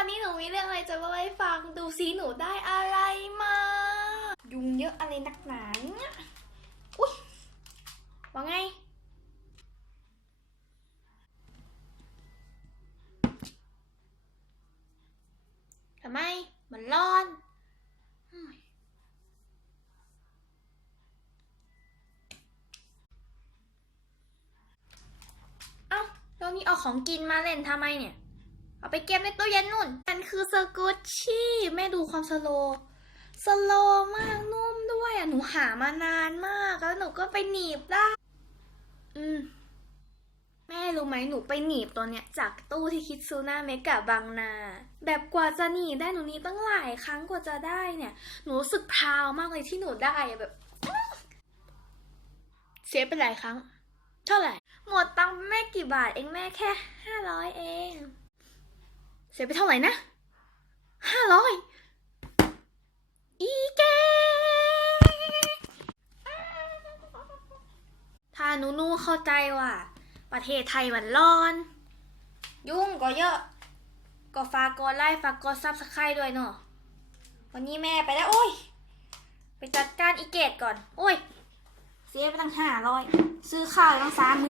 วันนี้หนูมีเรื่องอะไรจะมาเล่าให้ฟังดูซิหนูได้อะไรมา ยุงเยอะอะไรนักหนาเนี่ยอุ้ยว่าไง ทำไม มันร้อน เอ้าแล้วนี่เอาของกินมาเล่นทำไมเนี่ย เอาไปเก็บในตู้เย็นนู่นมันคือสกูชชี่แม่ดูความสโลสโลมากนุ่มด้วยอะหนูหามานานมากแล้วหนูก็ไปหนีบได้ อืม แม่รู้ไหมหนูไปหนีบตัวเนี้ย จากตู้ที่คิดซูน่าเมกะบางนา แบบกว่าจะหนีได้หนูนีบตั้งหลายครั้งกว่าจะได้เนี่ย หนูรู้สึกพราวมากเลยที่หนูได้แบบ เสียไปหลายครั้ง เท่าไหร่ หมดตังค์ไปไม่กี่บาทเองแม่แค่ห้าร้อยเอง สียไปเท่าไหร่นะห้าร้อยอีแกถ้าหนูนูเข้าใจว่า ประเทศไทยมันร้อน ยุ่งก็เยอะ ก็ฝากกดไลค์ฝากกดซับสไครต์ด้วยเนาะวันนี้แม่ไปแล้ว โอ้ย ไปจัดการอีเกตก่อน โอ้ย เสียไปตั้งห้าร้อย ซื้อข้าวตั้งสามมื